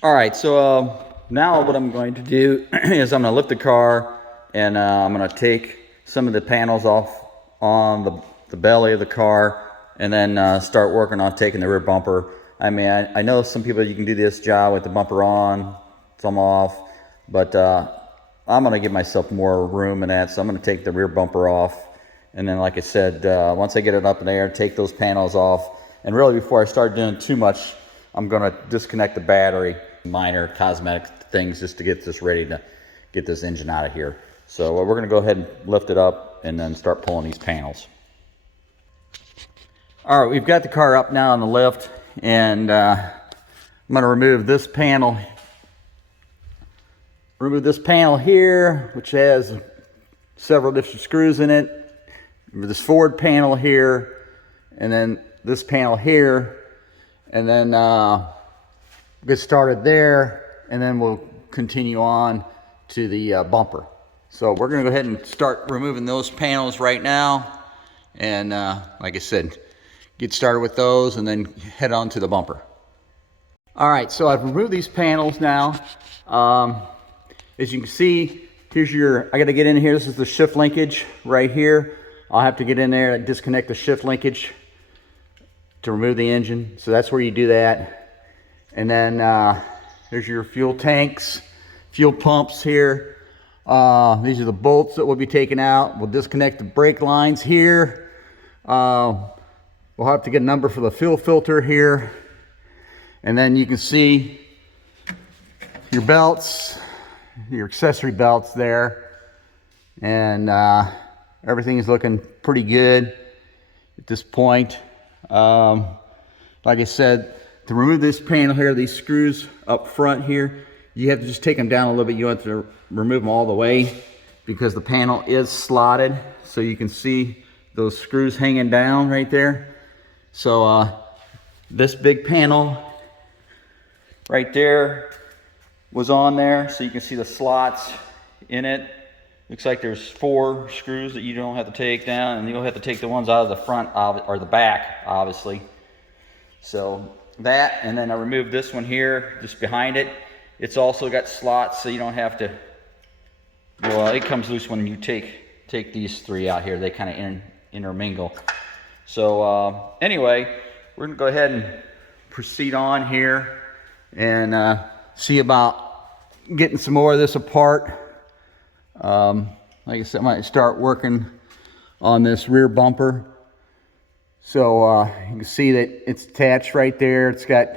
All right, so now what I'm going to do is I'm going to lift the car and I'm going to take some of the panels off on the belly of the car and then start working on taking the rear bumper. I mean, I know some people, you can do this job with the bumper on, some off, but I'm going to give myself more room in that, so I'm going to take the rear bumper off. And then, like I said, once I get it up in the air, take those panels off. And really, before I start doing too much, I'm going to disconnect the battery. Minor cosmetic things just to get this ready to get this engine out of here. So we're going to go ahead and lift it up and then start pulling these panels. All right, we've got the car up now on the lift, and I'm going to remove this panel. Remove this panel here, which has several different screws in it. Remove this forward panel here, and then this panel here, and then get started there, and then we'll continue on to the bumper. So we're going to go ahead and start removing those panels right now, and like I said, get started with those and then head on to the bumper. All right, so I've removed these panels now. As you can see, here's your, I got to get in here. This is the shift linkage right here. I'll have to get in there and disconnect the shift linkage to remove the engine. So that's where you do that. And then there's your fuel tanks, fuel pumps here. These are the bolts that will be taken out. We'll disconnect the brake lines here. We'll have to get a number for the fuel filter here. And then you can see your belts, your accessory belts there. And everything is looking pretty good at this point. Like I said, to remove this panel here, these screws up front here, you have to just take them down a little bit. You don't have to remove them all the way because the panel is slotted. So you can see those screws hanging down right there. So this big panel right there was on there. So you can see the slots in it. Looks like there's 4 screws that you don't have to take down, and you'll have to take the ones out of the front or the back, obviously. So that, and then I removed this one here just behind it. It's also got slots, so you don't have to, well, it comes loose when you take these 3 out here. They kind of intermingle. So anyway, we're gonna go ahead and proceed on here and see about getting some more of this apart. Like I said, I might start working on this rear bumper. So you can see that it's attached right there. It's got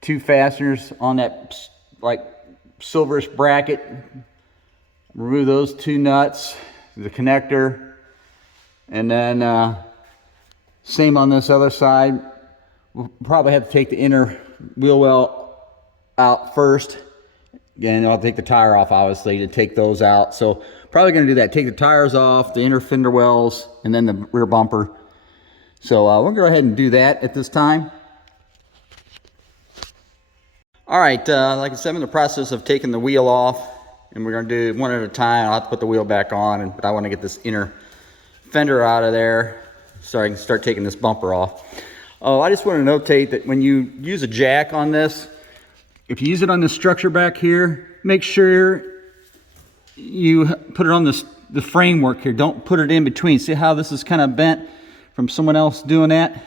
2 fasteners on that like silverish bracket. Remove those 2 nuts, the connector, and then same on this other side. We'll probably have to take the inner wheel well out first. Again, I'll take the tire off, obviously, to take those out. So probably going to do that. Take the tires off, the inner fender wells, and then the rear bumper. So we're going to go ahead and do that at this time. All right, like I said, I'm in the process of taking the wheel off, and we're going to do one at a time. I'll have to put the wheel back on, but I want to get this inner fender out of there so I can start taking this bumper off. Oh, I just want to notate that when you use a jack on this, if you use it on the structure back here, make sure you put it on the framework here. Don't put it in between. See how this is kind of bent from someone else doing that?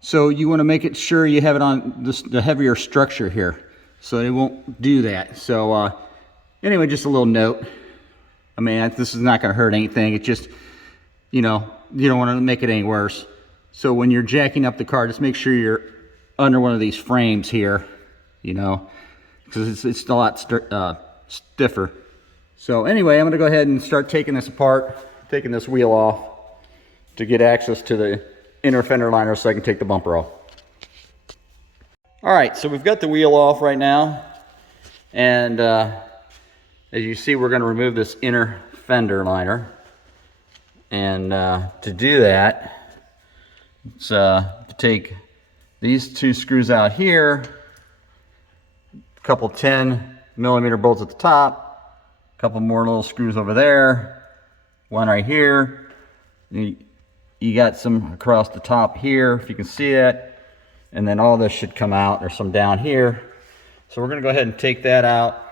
So you want to make it sure you have it on the heavier structure here, so it won't do that. So anyway, just a little note. I mean, this is not going to hurt anything. It's just, you know, you don't want to make it any worse. So when you're jacking up the car, just make sure you're under one of these frames here, you know, because it's a lot stiffer. So anyway, I'm going to go ahead and start taking this apart, taking this wheel off to get access to the inner fender liner so I can take the bumper off. All right, so we've got the wheel off right now, and as you see, we're going to remove this inner fender liner. And to do that, it's to take these 2 screws out here, a couple 10mm bolts at the top, a couple more little screws over there, one right here. You got some across the top here, if you can see it. and then all this should come out. There's some down here. So we're gonna go ahead and take that out,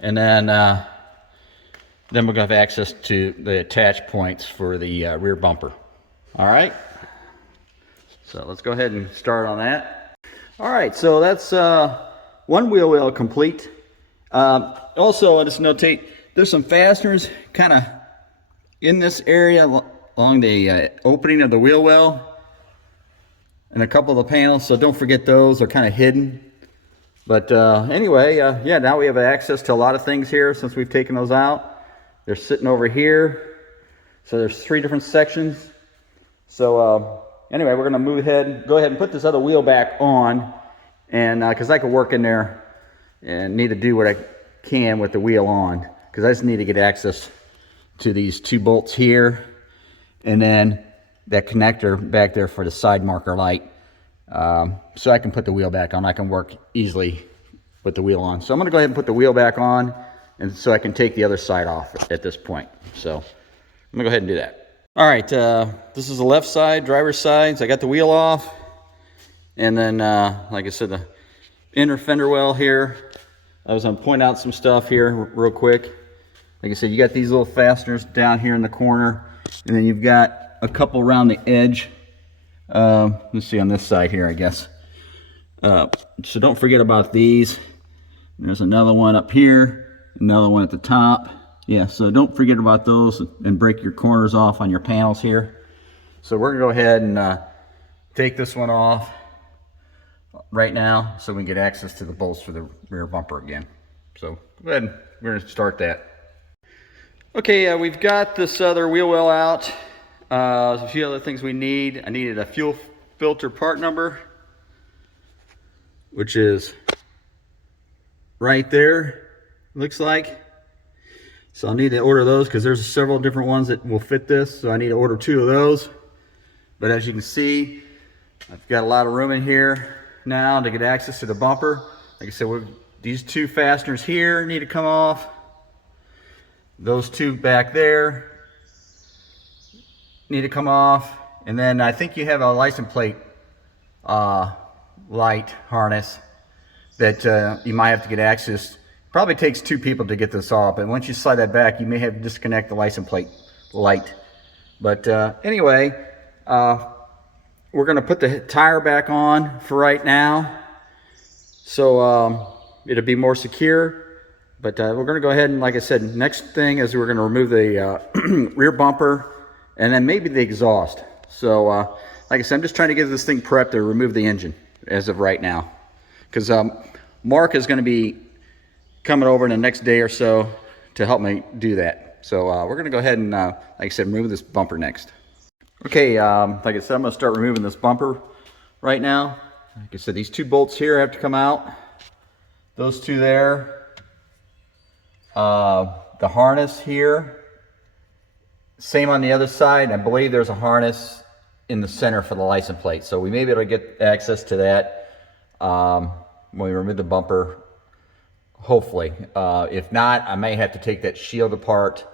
and then we're gonna have access to the attach points for the rear bumper. All right, so let's go ahead and start on that. All right, so that's one wheel well complete. Also, I'll just notate, there's some fasteners kind of in this area along the opening of the wheel well and a couple of the panels, so don't forget those, they're kind of hidden. But anyway, yeah, now we have access to a lot of things here since we've taken those out. They're sitting over here. So there's 3 different sections. So anyway, we're gonna go ahead and put this other wheel back on, and because I could work in there and need to do what I can with the wheel on, because I just need to get access to these 2 bolts here, and then that connector back there for the side marker light, so I can put the wheel back on. I can work easily with the wheel on. So I'm gonna go ahead and put the wheel back on, and so I can take the other side off at this point. So I'm gonna go ahead and do that. All right, this is the left side, driver's side. So I got the wheel off, and then like I said, the inner fender well here. I was gonna point out some stuff here real quick. Like I said, you got these little fasteners down here in the corner, and then you've got a couple around the edge. Let's see on this side here, I guess. So don't forget about these. There's another one up here, another one at the top. Yeah, so don't forget about those and break your corners off on your panels here. So we're gonna go ahead and take this one off right now so we can get access to the bolts for the rear bumper again. So go ahead and we're gonna start that. Okay, we've got this other wheel well out. There's a few other things we need. I needed a fuel filter part number, which is right there, looks like. So I'll need to order those because there's several different ones that will fit this. So I need to order 2 of those. But as you can see, I've got a lot of room in here now to get access to the bumper. Like I said, these 2 fasteners here need to come off. Those 2 back there need to come off. And then I think you have a license plate light harness that you might have to get access. Probably takes 2 people to get this off, and once you slide that back, you may have to disconnect the license plate light. But anyway, we're gonna put the tire back on for right now, so it'll be more secure. But we're gonna go ahead and, like I said, next thing is we're gonna remove the rear bumper and then maybe the exhaust. So like I said, I'm just trying to get this thing prepped to remove the engine as of right now, because Mark is gonna be coming over in the next day or so to help me do that. So we're gonna go ahead and, like I said, remove this bumper next. Okay, like I said, I'm gonna start removing this bumper right now. Like I said, these 2 bolts here have to come out. Those 2 there. The harness here. Same on the other side. I believe there's a harness in the center for the license plate. So we may be able to get access to that when we remove the bumper. Hopefully. If not, I may have to take that shield apart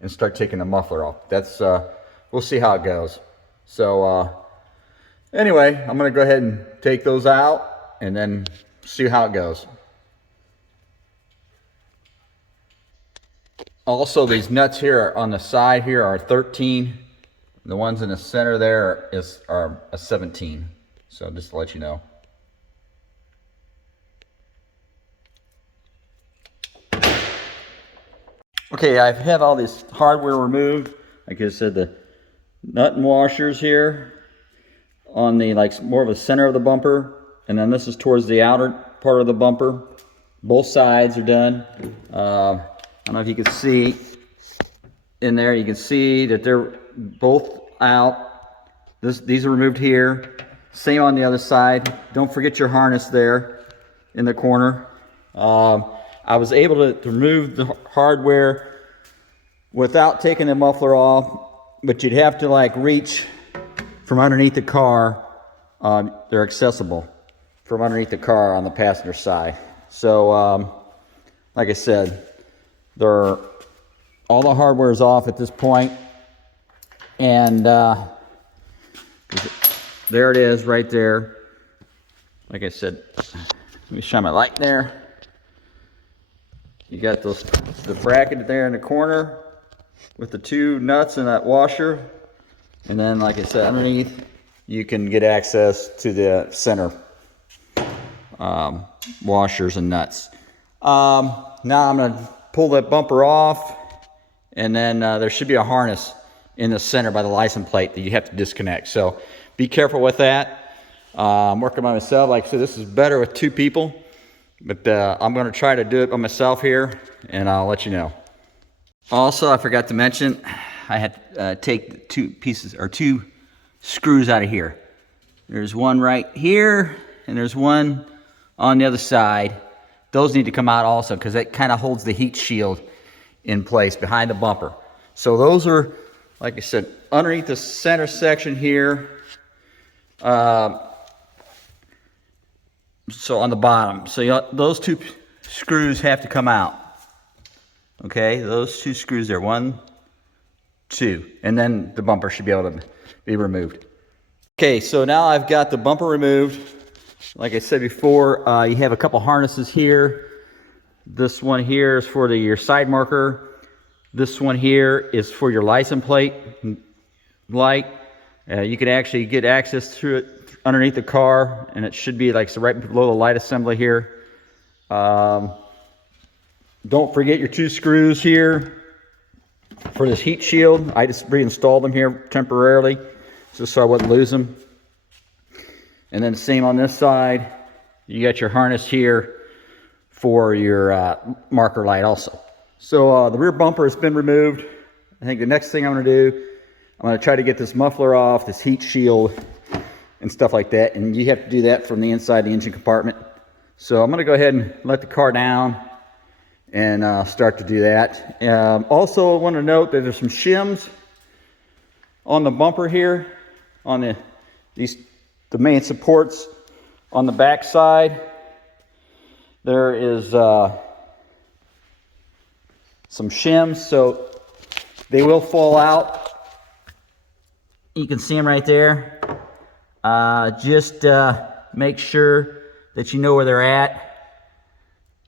and start taking the muffler off. That's we'll see how it goes. So anyway, I'm gonna go ahead and take those out and then see how it goes. Also, these nuts here on the side here are 13. The ones in the center there are a 17. So just to let you know. Okay, I have all this hardware removed. Like I said, the nut and washers here on the more of the center of the bumper, and then this is towards the outer part of the bumper. Both sides are done. I don't know if you can see in there. You can see that they're both out. These are removed here. Same on the other side. Don't forget your harness there in the corner. I was able to remove the hardware without taking the muffler off, but you'd have to reach from underneath the car. They're accessible from underneath the car on the passenger side. So, like I said, all the hardware is off at this point, and there it is right there. like I said, let me shine my light there. You got the bracket there in the corner with the two nuts and that washer. And then, like I said, underneath, you can get access to the center washers and nuts. Now I'm going to pull that bumper off, and then there should be a harness in the center by the license plate that you have to disconnect. So be careful with that. I'm working by myself. Like I said, this is better with two people, but I'm going to try to do it by myself here, and I'll let you know. Also, I forgot to mention, I had to take two screws out of here. There's one right here, and there's one on the other side. Those need to come out also, because that kind of holds the heat shield in place behind the bumper. So those are, like I said, underneath the center section here. So on the bottom. So those two screws have to come out. Okay, those two screws there, 1, 2, and then the bumper should be able to be removed. Okay, so now I've got the bumper removed. Like I said before, you have a couple harnesses here. This one here is for your side marker. This one here is for your license plate light. You can actually get access through it underneath the car, and it should be like so right below the light assembly here. Don't forget your two screws here for this heat shield. I just reinstalled them here temporarily just so I wouldn't lose them. And then same on this side. You got your harness here for your marker light also. So the rear bumper has been removed. I think the next thing I'm going to do, I'm going to try to get this muffler off, this heat shield and stuff like that. And you have to do that from the inside the engine compartment. So I'm going to go ahead and let the car down and start to do that. Also, I want to note that there's some shims on the bumper here, on the main supports on the back side. There is some shims, so they will fall out. You can see them right there. Just make sure that you know where they're at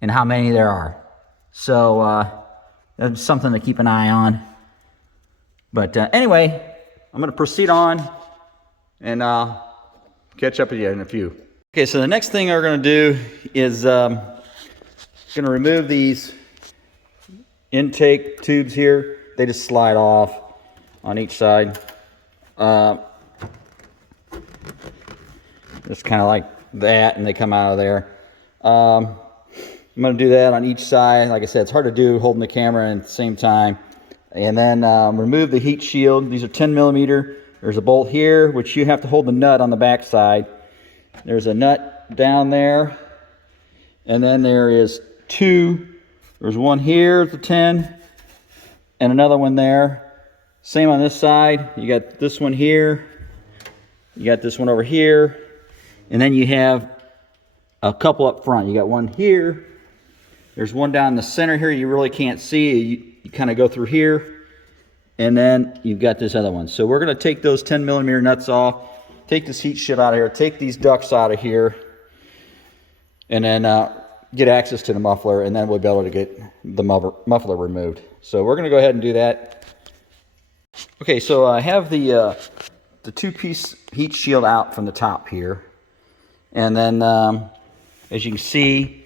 and how many there are. So that's something to keep an eye on. But anyway, I'm going to proceed on and catch up with you in a few. Okay, so the next thing we're going to do is going to remove these intake tubes here. They just slide off on each side. Just kind of like that, and they come out of there. I'm going to do that on each side. Like I said, it's hard to do holding the camera at the same time. And then remove the heat shield. These are 10 millimeter. There's a bolt here, which you have to hold the nut on the back side. There's a nut down there. And then there is two. There's one here at the 10 and another one there. Same on this side. You got this one here. You got this one over here. And then you have a couple up front. You got one here. There's one down in the center here you really can't see. You kind of go through here. And then you've got this other one. So we're going to take those 10 millimeter nuts off. Take this heat shit out of here. Take these ducts out of here. And then get access to the muffler. And then we'll be able to get the muffler removed. So we're going to go ahead and do that. Okay, so I have the two-piece heat shield out from the top here. And then, as you can see,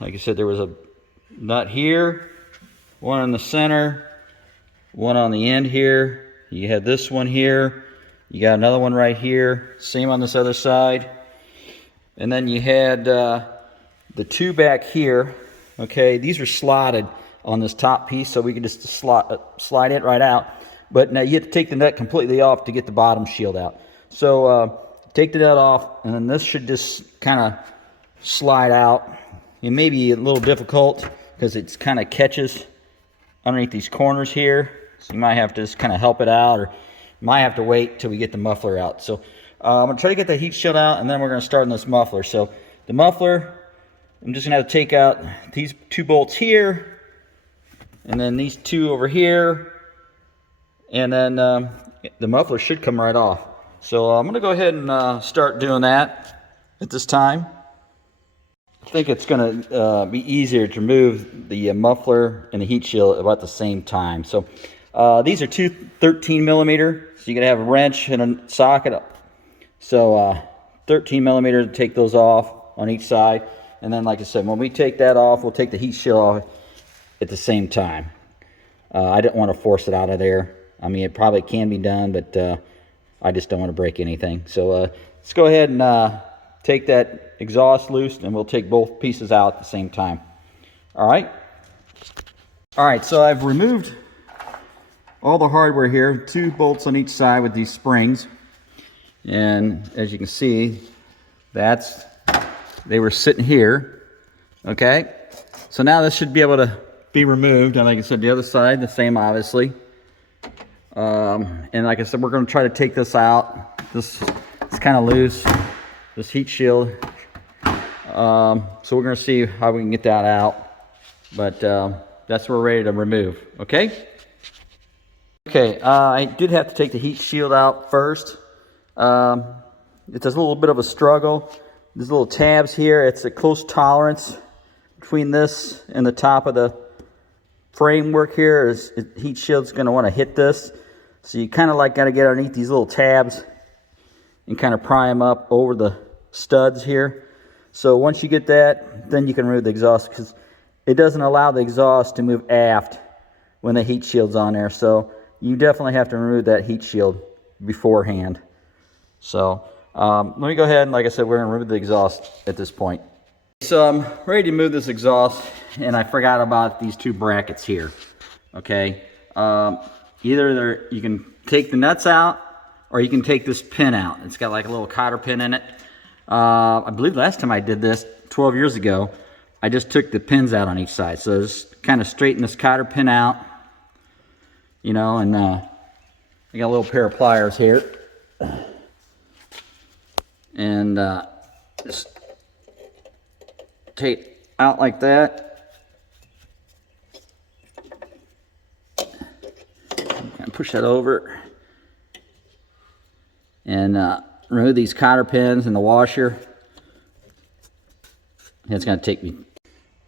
like I said, there was a nut here, one in the center, one on the end here. You had this one here. You got another one right here. Same on this other side. And then you had the two back here. Okay, these are slotted on this top piece, so we can just slide it right out. But now you have to take the nut completely off to get the bottom shield out. So take the nut off, and then this should just kind of slide out. It may be a little difficult because it's kind of catches underneath these corners here. So you might have to just kind of help it out, or you might have to wait till we get the muffler out. So I'm going to try to get the heat shield out, and then we're going to start on this muffler. So the muffler, I'm just going to have to take out these two bolts here, and then these two over here, and then the muffler should come right off. So I'm going to go ahead and start doing that. at this time. I think it's going to be easier to remove the muffler and the heat shield about the same time. So these are two 13 millimeter, so you're going to have a wrench and a socket. So 13 millimeter to take those off on each side. And then, like I said, when we take that off, we'll take the heat shield off at the same time. I didn't want to force it out of there. I mean, it probably can be done, but I just don't want to break anything. So let's go ahead and take that exhaust loose, and we'll take both pieces out at the same time. All right. All right, so I've removed all the hardware here, 2 bolts on each side with these springs. And as you can see, they were sitting here. Okay. So now this should be able to be removed. And like I said, the other side, the same, obviously. And like I said, we're going to try to take this out. This is kind of loose, this heat shield. So we're going to see how we can get that out. But that's what we're ready to remove. Okay? Okay, I did have to take the heat shield out first. It's a little bit of a struggle. There's little tabs here. It's a close tolerance between this and the top of the framework here. Heat shield's going to want to hit this. So you kind of like got to get underneath these little tabs and kind of pry them up over the studs here. So once you get that, then you can remove the exhaust, because it doesn't allow the exhaust to move aft when the heat shield's on there. So you definitely have to remove that heat shield beforehand. So let me go ahead and, like I said, we're going to remove the exhaust at this point. So I'm ready to move this exhaust, and I forgot about these 2 brackets here. Okay, either you can take the nuts out, or you can take this pin out. It's got like a little cotter pin in it. I believe last time I did this 12 years ago, I just took the pins out on each side. So just kind of straighten this cotter pin out, you know, and I got a little pair of pliers here. And just take out like that. And push that over. And remove these cotter pins and the washer. It's going to take me.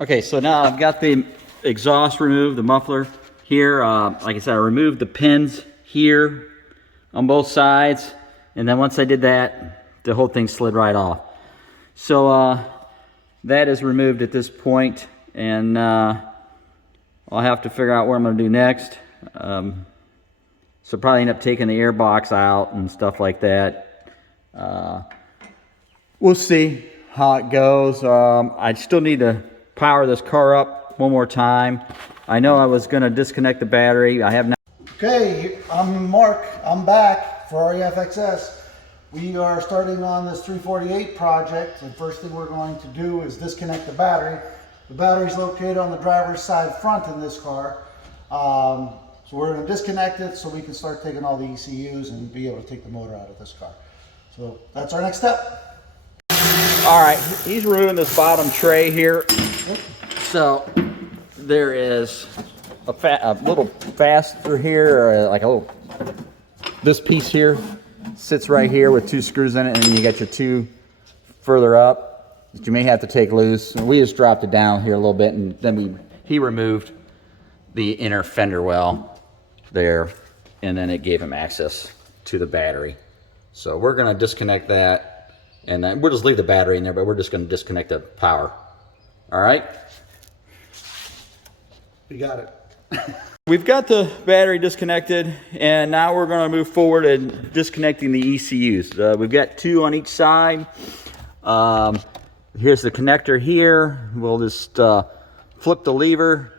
Okay, so now I've got the exhaust removed, the muffler here. Like I said, I removed the pins here on both sides. And then once I did that, the whole thing slid right off. So that is removed at this point, and I'll have to figure out what I'm going to do next. So probably end up taking the air box out and stuff like that. We'll see how it goes. I still need to power this car up one more time. I know I was going to disconnect the battery. I have now. Okay, I'm Mark. I'm back. Ferrari FXS. We are starting on this 348 project. The first thing we're going to do is disconnect the battery. The battery is located on the driver's side front in this car. So we're going to disconnect it so we can start taking all the ECUs and be able to take the motor out of this car. So that's our next step. All right, he's removing this bottom tray here. So there is a little fastener here, or like a little, this piece here sits right here with 2 screws in it, and then you got your 2 further up that you may have to take loose. And we just dropped it down here a little bit, and then he removed the inner fender well there, and then it gave him access to the battery. So we're going to disconnect that, and then we'll just leave the battery in there, but we're just going to disconnect the power. All right? We got it. We've got the battery disconnected, and now we're going to move forward and disconnecting the ECUs. We've got 2 on each side. Here's the connector here. We'll just flip the lever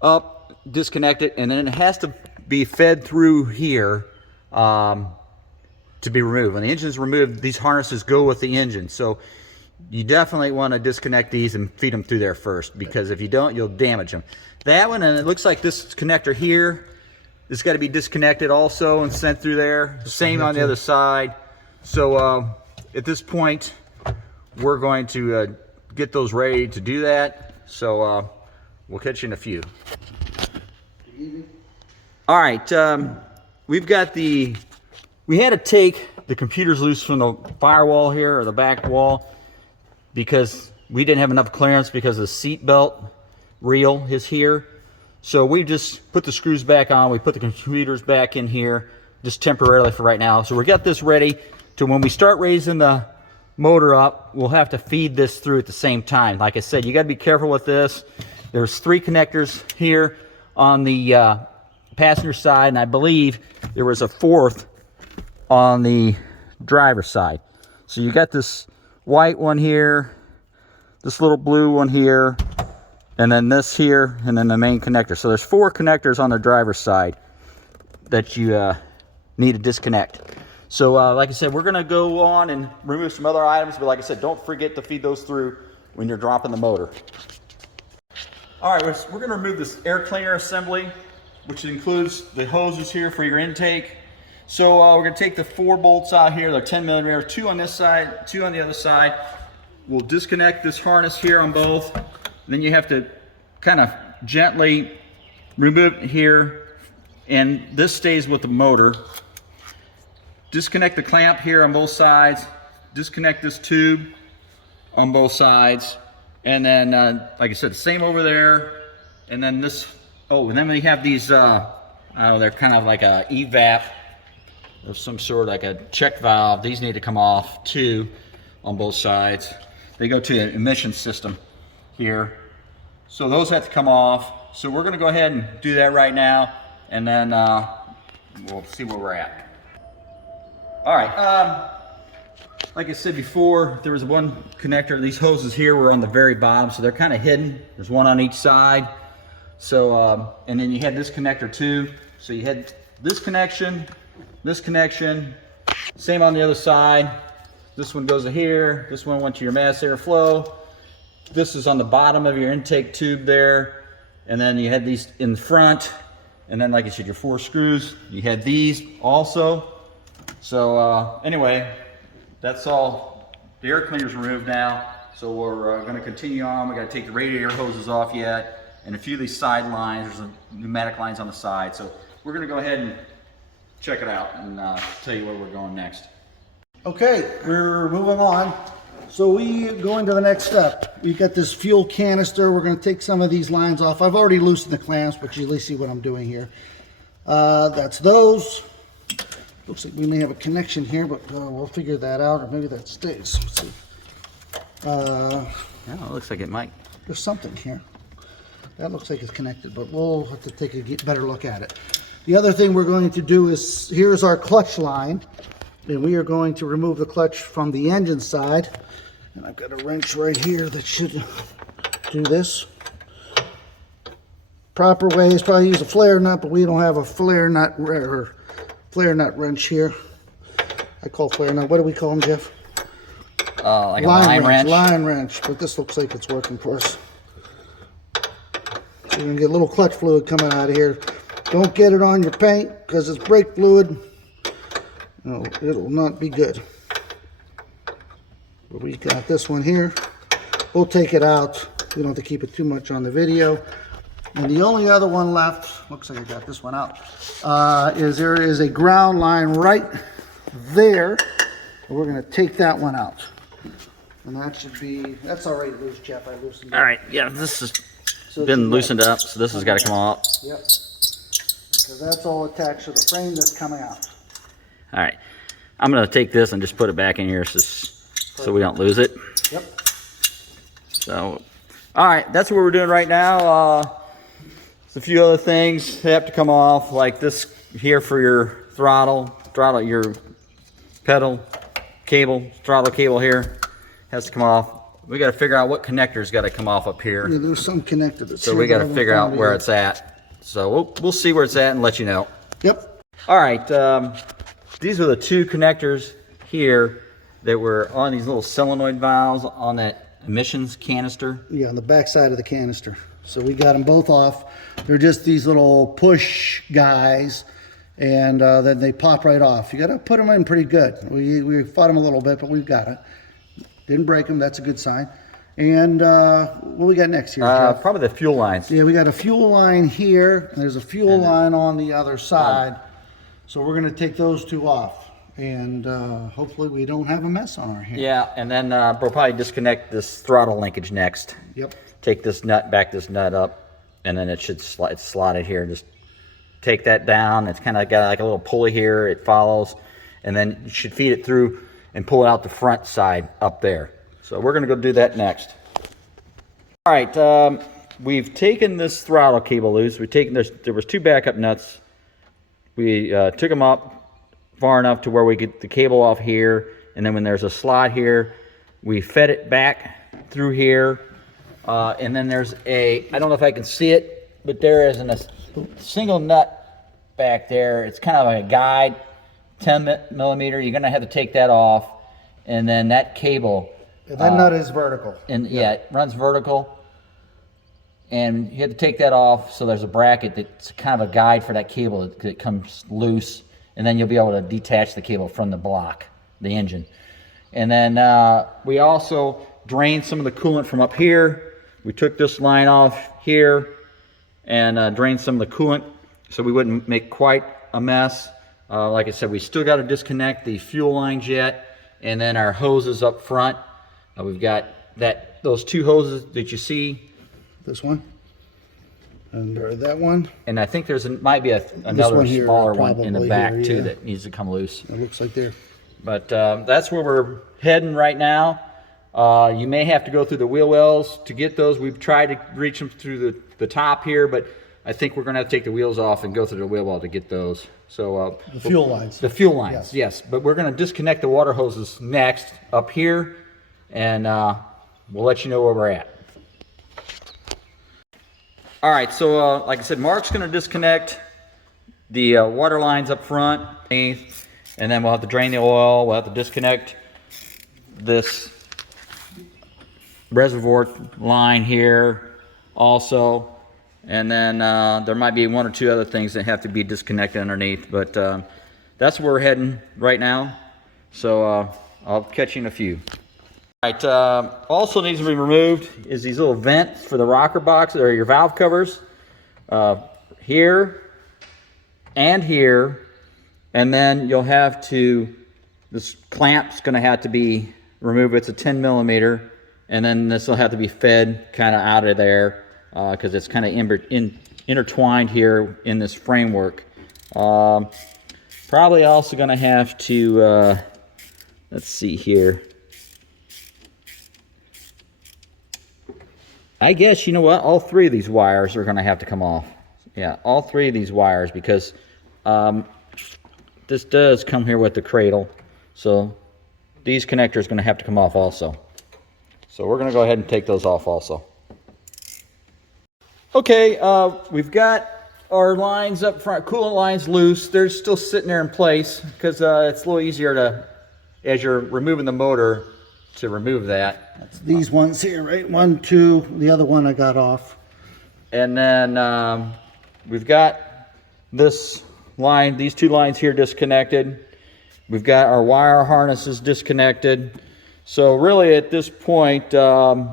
up, disconnect it, and then it has to be fed through here to be removed. When the engine is removed, these harnesses go with the engine. So you definitely want to disconnect these and feed them through there first, because if you don't, you'll damage them. That one, and it looks like this connector here, it's got to be disconnected also and sent through there. Same on the other side. So at this point, we're going to get those ready to do that. So we'll catch you in a few. All right, we had to take the computer's loose from the firewall here, or the back wall, because we didn't have enough clearance because the seat belt reel is here. So we just put the screws back on. We put the computers back in here, just temporarily for right now. So we got this ready to when we start raising the motor up, we'll have to feed this through at the same time. Like I said, you got to be careful with this. There's 3 connectors here on the passenger side, and I believe there was a 4th on the driver's side. So you got this white one here, this little blue one here, and then this here, and then the main connector. So there's 4 connectors on the driver's side that you need to disconnect. So like I said, we're gonna go on and remove some other items, but like I said, don't forget to feed those through when you're dropping the motor. All right, we're gonna remove this air cleaner assembly, which includes the hoses here for your intake. So we're gonna take the 4 bolts out here. They're 10mm, 2 on this side, 2 on the other side. We'll disconnect this harness here on both. Then you have to kind of gently remove it here, and this stays with the motor. Disconnect the clamp here on both sides. Disconnect this tube on both sides. And then, like I said, same over there. And then this, oh, and then we have these, I don't know, they're kind of like a evap of some sort, like a check valve. These need to come off too on both sides. They go to the emission system here. So those have to come off. So we're gonna go ahead and do that right now, and then we'll see where we're at. All right, like I said before, there was one connector. These hoses here were on the very bottom, so they're kind of hidden. There's one on each side. So, and then you had this connector too. So you had this connection, same on the other side. This one goes to here. This one went to your mass airflow. This is on the bottom of your intake tube there. And then you had these in front. And then, like I said, your 4 screws. You had these also. So anyway, that's all. The air cleaner's removed now. So we're gonna continue on. We gotta take the radiator hoses off yet. And a few of these side lines. There's some pneumatic lines on the side. So we're gonna go ahead and check it out and tell you where we're going next. Okay, we're moving on. So we go into the next step. We got this fuel canister. We're going to take some of these lines off. I've already loosened the clamps, but you at least see what I'm doing here. That's those. Looks like we may have a connection here, but we'll figure that out, or maybe that stays. Let's see. Yeah, it looks like it might. There's something here. That looks like it's connected, but we'll have to take a better look at it. The other thing we're going to do is, here's our clutch line. And we are going to remove the clutch from the engine side. And I've got a wrench right here that should do this. Proper way is probably use a flare nut, but we don't have a flare nut wrench here. I call flare nut. What do we call them, Jeff? Like a line wrench. Line wrench, but this looks like it's working for us. So you're gonna get a little clutch fluid coming out of here. Don't get it on your paint because it's brake fluid. No, it'll not be good. But we got this one here. We'll take it out. We don't have to keep it too much on the video. And the only other one left, looks like I got this one out, is there is a ground line right there. We're going to take that one out. And that should be, that's already loose, Jeff. I loosened it. All right, yeah, this has been loosened up, so this has got to come off. Yep. Because that's all attached to the frame that's coming out. All right, I'm gonna take this and just put it back in here so we don't lose it. Yep. So, all right, that's what we're doing right now. There's a few other things that have to come off, like this here for your throttle, your pedal cable, throttle cable here has to come off. We got to figure out what connector's got to come off up here. Yeah, there's some connector that's so we got to figure out where it's at. So we'll see where it's at and let you know. Yep. All right. These are the 2 connectors here that were on these little solenoid valves on that emissions canister. Yeah, on the back side of the canister. So we got them both off. They're just these little push guys, and then they pop right off. You got to put them in pretty good. We fought them a little bit, but we've got it. Didn't break them. That's a good sign. And what we got next here, Jeff? Probably the fuel lines. Yeah, we got a fuel line here. And there's a fuel line on the other side. So we're going to take those 2 off. and hopefully we don't have a mess on our hands. Yeah, and then we'll probably disconnect this throttle linkage next. Yep. Take this nut, back this nut up, and then it should it's slotted here. Just take that down. It's kind of got like a little pulley here. It follows, and then you should feed it through and pull it out the front side up there. So we're going to go do that next. All right, we've taken this throttle cable loose. There was 2 backup nuts. We took them up far enough to where we get the cable off here, and then when there's a slot here, we fed it back through here, and then there's I don't know if I can see it, but there is a single nut back there. It's kind of a guide, 10 millimeter. You're going to have to take that off, and then that cable. That nut is vertical. And yeah, it runs vertical. And you have to take that off, so there's a bracket that's kind of a guide for that cable that comes loose, and then you'll be able to detach the cable from the block, the engine. And then we also drained some of the coolant from up here. We took this line off here and drained some of the coolant so we wouldn't make quite a mess. Like I said, we still got to disconnect the fuel lines yet, and then our hoses up front. We've got those 2 hoses that you see. This one, and that one, and I think might be another one here, smaller one in the back here, too, yeah, that needs to come loose. It looks like there. But that's where we're heading right now. You may have to go through the wheel wells to get those. We've tried to reach them through the top here, but I think we're going to have to take the wheels off and go through the wheel well to get those. So the fuel lines. The fuel lines, yes. But we're going to disconnect the water hoses next up here, and we'll let you know where we're at. All right, so like I said, Mark's going to disconnect the water lines up front, and then we'll have to drain the oil. We'll have to disconnect this reservoir line here also, and then there might be 1 or 2 other things that have to be disconnected underneath, but that's where we're heading right now. So I'll catch you in a few. All right, also needs to be removed is these little vents for the rocker box, or your valve covers, here and here, and then you'll have to, this clamp's going to have to be removed. It's a 10 millimeter, and then this will have to be fed kind of out of there because it's kind of intertwined here in this framework. Probably also going to have to, let's see here. I guess, you know what, all 3 of these wires are going to have to come off. Yeah, all 3 of these wires, because this does come here with the cradle. So these connectors are going to have to come off also. So we're going to go ahead and take those off also. Okay, we've got our lines up front, coolant lines loose. They're still sitting there in place because it's a little easier to, as you're removing the motor, to remove that. That's these ones here, right? 1, 2, the other one I got off. And then we've got this line, these 2 lines here disconnected. We've got our wire harnesses disconnected. So really at this point, we're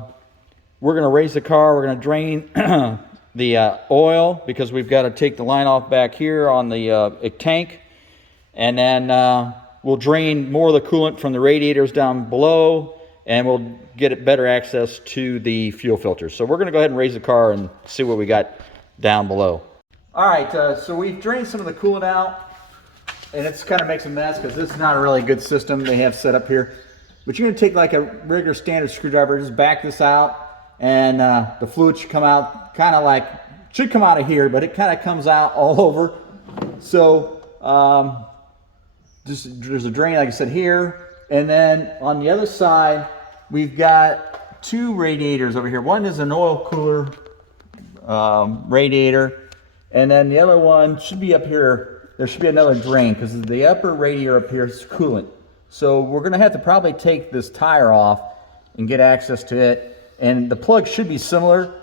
going to raise the car. We're going to drain the oil because we've got to take the line off back here on the tank. And then we'll drain more of the coolant from the radiators down below, and we'll get better access to the fuel filters. So we're going to go ahead and raise the car and see what we got down below. All right, so we've drained some of the coolant out, and it's kind of makes a mess because this is not a really good system they have set up here. But you're going to take like a regular standard screwdriver, just back this out, and the fluid should come out kind of like, should come out of here, but it kind of comes out all over. So there's a drain, like I said, here. And then on the other side, we've got 2 radiators over here. One is an oil cooler radiator, and then the other one should be up here. There should be another drain because the upper radiator up here is coolant. So we're going to have to probably take this tire off and get access to it. And the plug should be similar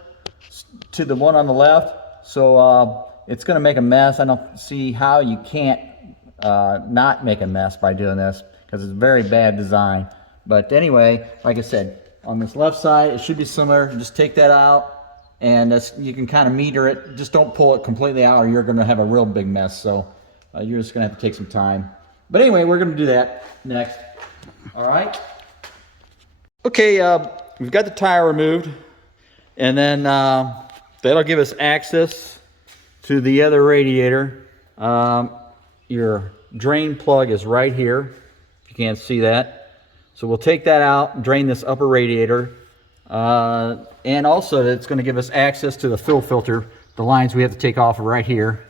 to the one on the left. So it's going to make a mess. I don't see how you can't not make a mess by doing this because it's a very bad design. But anyway, like I said, on this left side, it should be similar. Just take that out, and you can kind of meter it. Just don't pull it completely out, or you're going to have a real big mess. So you're just going to have to take some time But anyway, we're going to do that next. All right. Okay, we've got the tire removed, and then that'll give us access to the other radiator. Your drain plug is right here, if you can't see that. So we'll take that out and drain this upper radiator. And also it's going to give us access to the fill filter. The lines we have to take off are right here.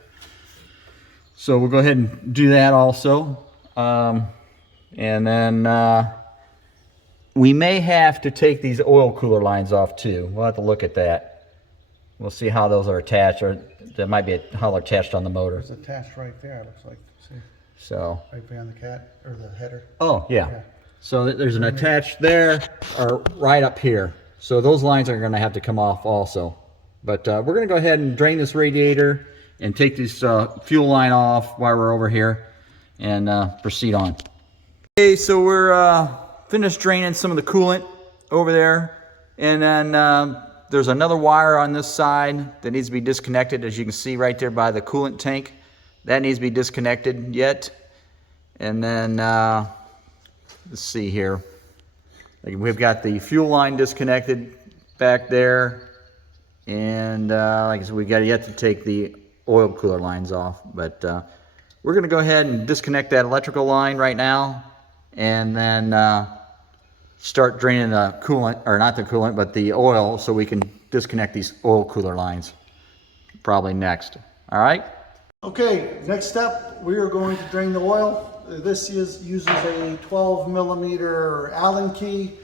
So we'll go ahead and do that also. And then we may have to take these oil cooler lines off too. We'll have to look at that. We'll see how those are attached, or that might be how they're attached on the motor. It's attached right there, it looks like. See? So. Right behind the cat, or the header. Oh, yeah. So there's an attached there, or right up here. So those lines are going to have to come off also. But we're going to go ahead and drain this radiator and take this fuel line off while we're over here and proceed on. Okay, so we're finished draining some of the coolant over there. And then there's another wire on this side that needs to be disconnected, as you can see right there by the coolant tank. That needs to be disconnected yet. And then, let's see here. We've got the fuel line disconnected back there. And like I said, we've got yet to take the oil cooler lines off. But we're going to go ahead and disconnect that electrical line right now. And then start draining the coolant, or not the coolant, but the oil, so we can disconnect these oil cooler lines probably next. All right? Okay, next step, we are going to drain the oil. This uses a 12 millimeter Allen key.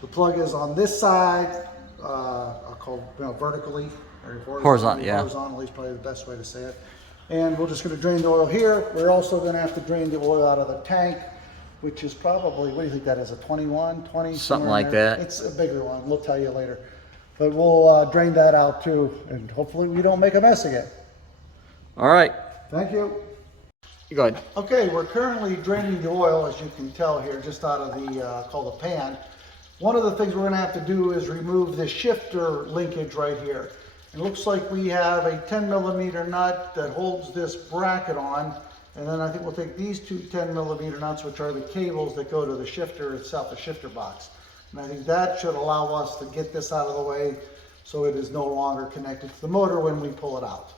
The plug is on this side. I'll call vertically or horizontally. Yeah. Horizontally is probably the best way to say it. And we're just going to drain the oil here. We're also going to have to drain the oil out of the tank, which is probably, what do you think that is, a 21, 20? Something like that. It's a bigger one. We'll tell you later. But we'll drain that out too, and hopefully we don't make a mess again. All right. Thank you. You go ahead. Okay, we're currently draining the oil, as you can tell here, just out of the, called the pan. One of the things we're going to have to do is remove the shifter linkage right here. It looks like we have a 10 millimeter nut that holds this bracket on, and then I think we'll take these two 10 millimeter nuts, which are the cables that go to the shifter itself, the shifter box. And I think that should allow us to get this out of the way so it is no longer connected to the motor when we pull it out.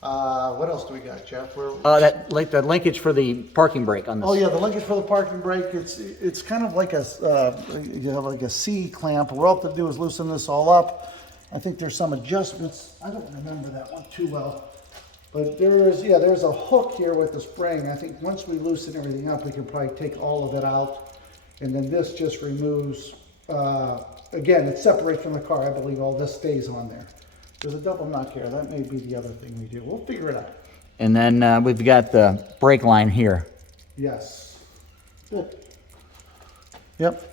What else do we got, Jeff? That linkage for the parking brake on this. Oh yeah, the linkage for the parking brake. It's kind of like a you have like a C clamp. What we'll have to do is loosen this all up. I think there's some adjustments. I don't remember that one too well, but there's a hook here with the spring. I think once we loosen everything up, we can probably take all of it out, and then this just removes. Again, it separates from the car. I believe all this stays on there. There's a double nut here. That may be the other thing we do. We'll figure it out. And then we've got the brake line here. Yes. Good. Yep.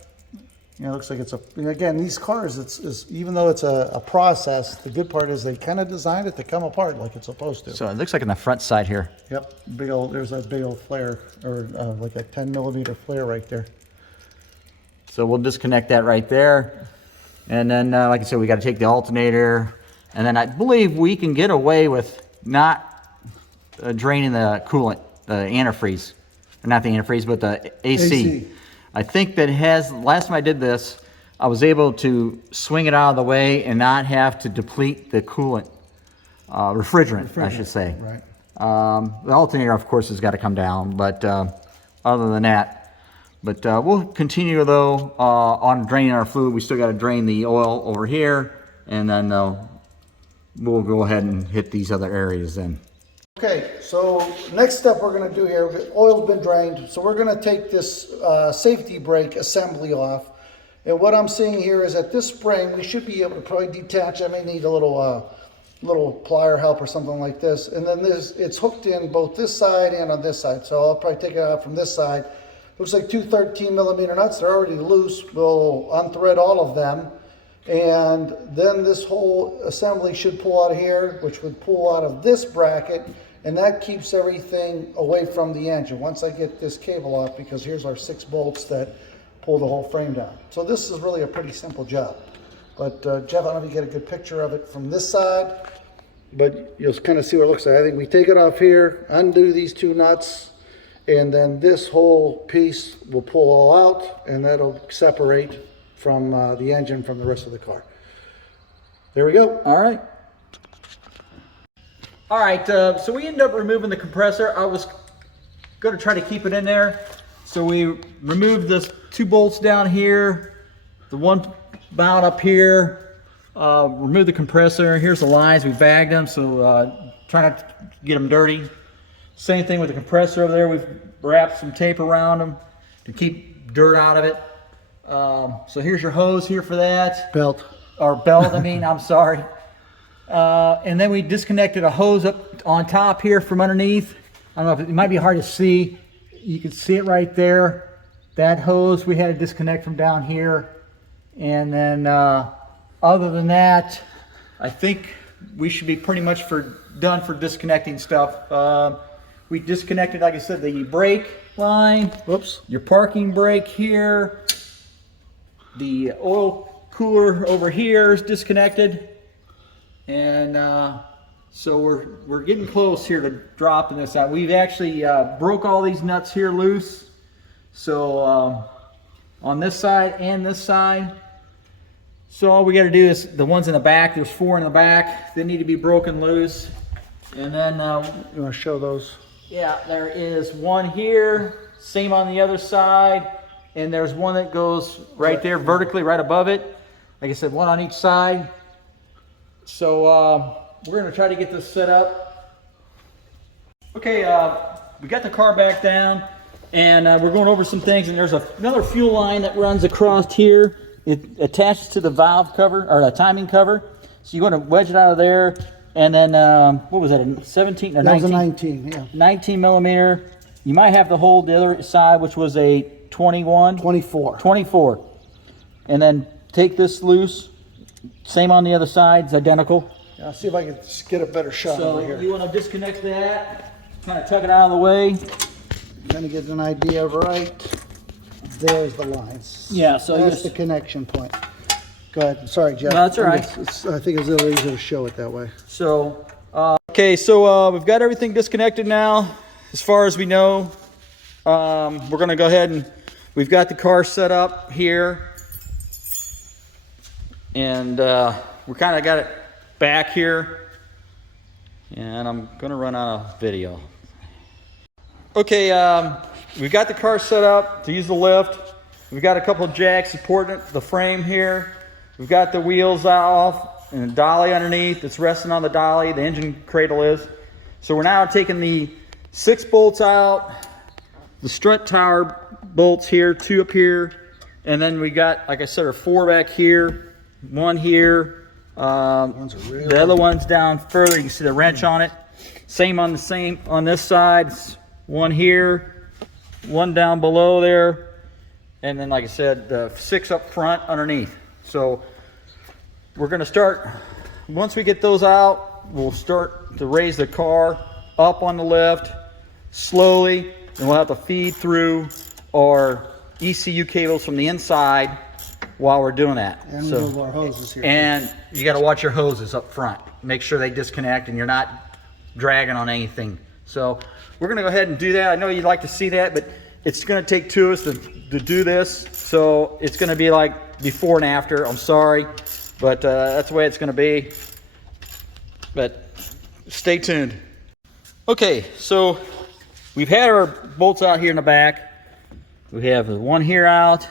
Yeah, it looks like it's again, these cars, it's even though it's a process, the good part is they kind of designed it to come apart like it's supposed to. So it looks like on the front side here. Yep. There's a big old flare, or like a 10 millimeter flare right there. So we'll disconnect that right there. And then, like I said, we got to take the alternator. And then I believe we can get away with not draining the coolant, the antifreeze. Or not the antifreeze, but the AC. I think that last time I did this, I was able to swing it out of the way and not have to deplete the coolant, refrigerant, I should say. Right. The alternator, of course, has got to come down, but other than that. But we'll continue, though, on draining our fluid. We still got to drain the oil over here, and then we'll go ahead and hit these other areas then. Okay, so next step we're going to do here, the oil's been drained, so we're going to take this safety brake assembly off. And what I'm seeing here is that this spring, we should be able to probably detach. I may need a little plier help or something like this. And then it's hooked in both this side and on this side. So I'll probably take it out from this side. Looks like two 13 millimeter nuts. They're already loose. We'll unthread all of them. And then this whole assembly should pull out of here, which would pull out of this bracket, and that keeps everything away from the engine. Once I get this cable off, because here's our 6 bolts that pull the whole frame down. So this is really a pretty simple job. But Jeff, I don't know if you get a good picture of it from this side, but you'll kind of see what it looks like. I think we take it off here, undo these 2 nuts, And then this whole piece will pull all out, and that'll separate from the engine from the rest of the car. There we go. All right. All right, so we ended up removing the compressor. I was going to try to keep it in there. So we removed the 2 bolts down here, the one mount up here, removed the compressor. Here's the lines, we bagged them, so try not to get them dirty. Same thing with the compressor over there. We've wrapped some tape around them to keep dirt out of it. So here's your hose here for that. Belt. Or belt, I mean, I'm sorry. And then we disconnected a hose up on top here from underneath. I don't know if it might be hard to see. You can see it right there. That hose we had to disconnect from down here. And then other than that, I think we should be pretty much done for disconnecting stuff. We disconnected, like I said, the brake line. Whoops. Your parking brake here. The oil cooler over here is disconnected. And so we're getting close here to dropping this out. We've actually broke all these nuts here loose. So on this side and this side. So all we got to do is the ones in the back, there's 4 in the back, they need to be broken loose. And then you want to show those? Yeah, there is one here, same on the other side, and there's one that goes right there vertically right above it. Like I said, one on each side. So we're going to try to get this set up. Okay, we got the car back down, and we're going over some things, and there's another fuel line that runs across here. It attaches to the valve cover, or the timing cover. So you want to wedge it out of there, and then, what was that, a 17 or 19? That was a 19, yeah. 19 millimeter. You might have to hold the other side, which was a 21? 24. 24. And then take this loose. Same on the other side, it's identical. Yeah, I'll see if I can just get a better shot So over here. you want to disconnect that, kind of tuck it out of the way. Kind of get an idea right. There's the lines. Yeah, so that's the connection point. Go ahead. Sorry, Jeff. No, that's all right. I think it's a little easier to show it that way. So, okay, so we've got everything disconnected now, as far as we know. We're going to go ahead and we've got the car set up here. And we kind of got it back here. And I'm going to run out of video. Okay, we've got the car set up to use the lift. We've got a couple of jacks supporting the frame here. We've got the wheels off and a dolly underneath. It's resting on the dolly. The engine cradle is. So we're now taking the 6 bolts out, the strut tower bolts here, 2 up here, and then we got, like I said, our 4 back here, 1 here. The other one's down further. You can see the wrench on it. Same on this side. It's 1 here, 1 down below there, and then, like I said, the 6 up front underneath. So we're going to start, once we get those out, we'll start to raise the car up on the lift slowly, and we'll have to feed through our ECU cables from the inside while we're doing that. And remove our hoses here. And you got to watch your hoses up front. Make sure they disconnect and you're not dragging on anything. So we're going to go ahead and do that. I know you'd like to see that, but it's going to take 2 of us to do this. So it's going to be like before and after. I'm sorry, but that's the way it's going to be. But stay tuned. Okay, so we've had our bolts out here in the back. We have the one here out,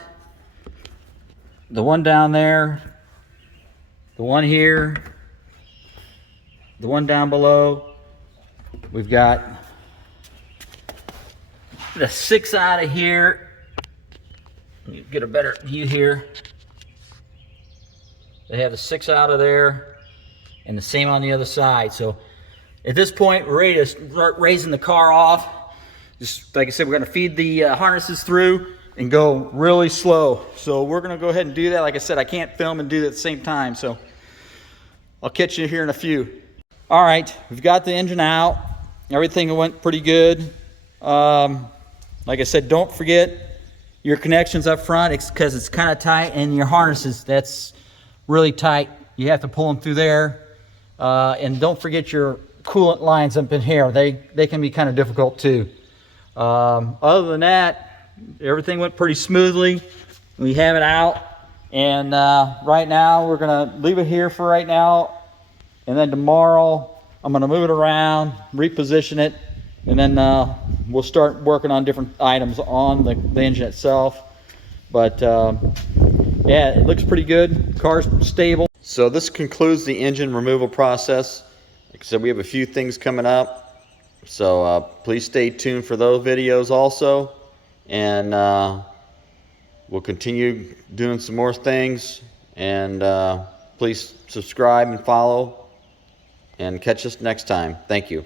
the one down there, the one here, the one down below. We've got the 6 out of here. You get a better view here. They have the 6 out of there, and the same on the other side. So at this point, we're ready to start raising the car off. Just like I said, we're going to feed the harnesses through and go really slow. So we're going to go ahead and do that. Like I said, I can't film and do that at the same time. So I'll catch you here in a few. All right, we've got the engine out. Everything went pretty good. Like I said, don't forget your connections up front because it's kind of tight, and your harnesses, that's really tight. You have to pull them through there. And don't forget your coolant lines up in here. They can be kind of difficult too. Other than that, everything went pretty smoothly. We have it out, and right now we're gonna leave it here for right now, and then tomorrow I'm gonna move it around, reposition it, and then we'll start working on different items on the engine itself. But yeah, it looks pretty good. Car's stable. So this concludes the engine removal process. Like I said, we have a few things coming up, so please stay tuned for those videos also, and we'll continue doing some more things. And please subscribe and follow, and catch us next time. Thank you.